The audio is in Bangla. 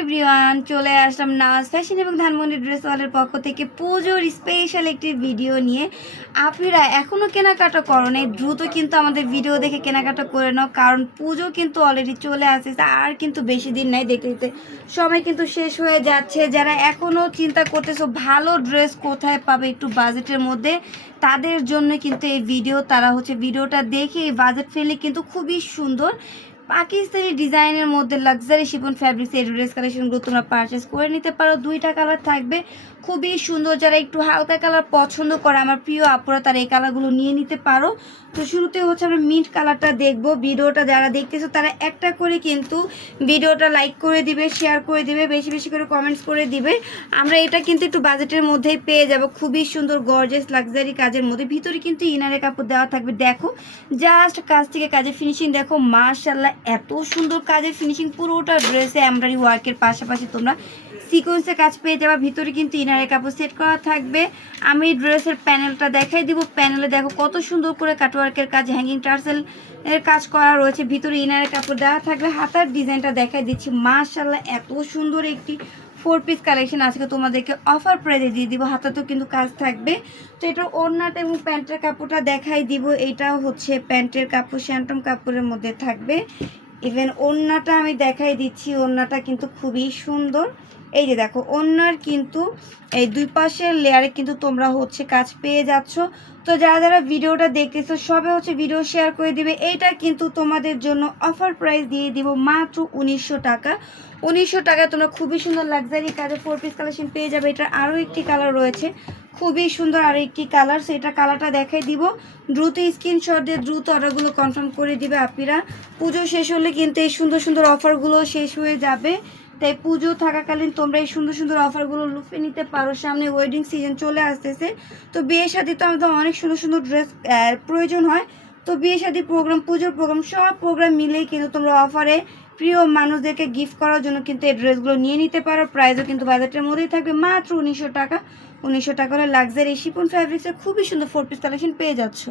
এভরিওয়ান চলে আসলাম নাজ ফ্যাশন এবং ধানমন্ডি ড্রেস ওয়ালের পক্ষ থেকে পুজোর স্পেশাল একটি ভিডিও নিয়ে। আপনারা এখনও কেনাকাটা করো নাই দ্রুত কিন্তু আমাদের ভিডিও দেখে কেনাকাটা করে নাও, কারণ পুজো কিন্তু অলরেডি চলে আসছে আর কিন্তু বেশি দিন নাই দেখতে দেখতে। সময় কিন্তু শেষ হয়ে যাচ্ছে। যারা এখনও চিন্তা করতেছো ভালো ড্রেস কোথায় পাবে একটু বাজেটের মধ্যে, তাদের জন্য কিন্তু এই ভিডিও তারা হচ্ছে ভিডিওটা দেখে এই বাজেট ফ্রেন্ডলি কিন্তু খুবই সুন্দর। পাকিস্তানি ডিজাইনের মধ্যে লাক্সারি শিপন ফ্যাব্রিক্স এই ড্রেস কালেকশনগুলো তোমরা পারচেস করে নিতে পারো। দুইটা কালার থাকবে। খুবই সুন্দর যারা একটু হালকা কালার পছন্দ করে, আমার প্রিয় আপুরা, তারা এই কালারগুলো নিয়ে নিতে পারো। তো শুরুতে হচ্ছে আমরা মিন্ট কালারটা দেখব। ভিডিওটা যারা দেখতেছো, তারা একটা করে কিন্তু ভিডিওটা লাইক করে দিবে শেয়ার করে দিবে, বেশি বেশি করে কমেন্টস করে দিবে। আমরা এটা কিন্তু একটু বাজেটের মধ্যেই পেয়ে যাব। খুবই সুন্দর গর্জেস লাক্সারি কাজের মধ্যে। ভিতরে কিন্তু ইনারে কাপড় দেওয়া থাকবে। দেখো জাস্ট কাজ থেকে কাজের ফিনিশিং দেখো। মার্শাল্লাহ এত সুন্দর কাজের ফিনিশিং পুরোটা ড্রেসে এমব্রয়ডারি ওয়ার্কের পাশাপাশি তোমরা সিকোয়েন্সে কাজ পেয়ে যাবা। ভিতরে কিন্তু ইনারে কাপড় সেট করা থাকবে। আমি ড্রেসের প্যানেলটা দেখাই দিব। প্যানেলে দেখো কত সুন্দর করে কাটওয়ার্কের কাজ হ্যাঙ্গিং টার্সেল এর কাজ করা রয়েছে। ভিতরে ইনারে কাপড় দেওয়া থাকবে। হাতার ডিজাইনটা দেখাই দিচ্ছি। মাশাল্লাহ এত সুন্দর একটি ফোর পিস কালেকশন আজকে তোমাদেরকে অফার প্রাইজে দিয়ে দিব। হাতে তো কিন্তু কাজ থাকবে। তো এটা ওড়নাটা এবং প্যান্টের কাপড়টা দেখাই দিব। এটাও হচ্ছে প্যান্টের কাপড় শ্যান্টম কাপড়ের মধ্যে থাকবে। ইভেন ওড়নাটা আমি দেখাই দিচ্ছি। ওড়নাটা কিন্তু খুবই সুন্দর। এই যে দেখো ওড়নার কিন্তু এই দুই পাশের লেয়ারে কিন্তু তোমরা হচ্ছে কাজ পেয়ে যাচ্ছ। তো যারা যারা ভিডিওটা দেখতেছো সবে হচ্ছে ভিডিও শেয়ার করে দিবে। এইটা কিন্তু তোমাদের জন্য অফার প্রাইস দিয়ে দিব মাত্র উনিশশো টাকা। উনিশশো টাকা তোমরা খুবই সুন্দর লাক্সারি কাজে ফোর পিস কালেকশন পেয়ে যাবে। এটা আরও একটি কালার রয়েছে। খুবই সুন্দর আর একটি কালার সেটা কালারটা দেখাই দিব। দ্রুত স্ক্রিনশট দিয়ে দ্রুত অর্ডারগুলো কনফার্ম করে দিবে আপিরা পুজো শেষ হলে কিন্তু এই সুন্দর সুন্দর অফারগুলো শেষ হয়ে যাবে। তাই পুজো থাকাকালীন তোমরা এই সুন্দর সুন্দর অফারগুলো লুফে নিতে পারো। সামনে ওয়েডিং সিজন চলে আসতেছে। তো বিয়ে শাদি তো আমাদের অনেক সুন্দর সুন্দর ড্রেস প্রয়োজন হয়। তো বিয়ে শাদি প্রোগ্রাম পুজোর প্রোগ্রাম সব প্রোগ্রাম মিলেই কিন্তু তোমরা অফারে প্রিয় মানুষদেরকে গিফট করার জন্য কিন্তু এই ড্রেসগুলো নিয়ে নিতে পারো। প্রাইসও কিন্তু বাজেটের মধ্যেই থাকবে। মাত্র উনিশশো টাকা। উনিশশো টাকা হলে লাক্সারি শিপন ফ্যাব্রিক্সের খুবই সুন্দর ফোর পিস কালেকশন পেয়ে যাচ্ছ।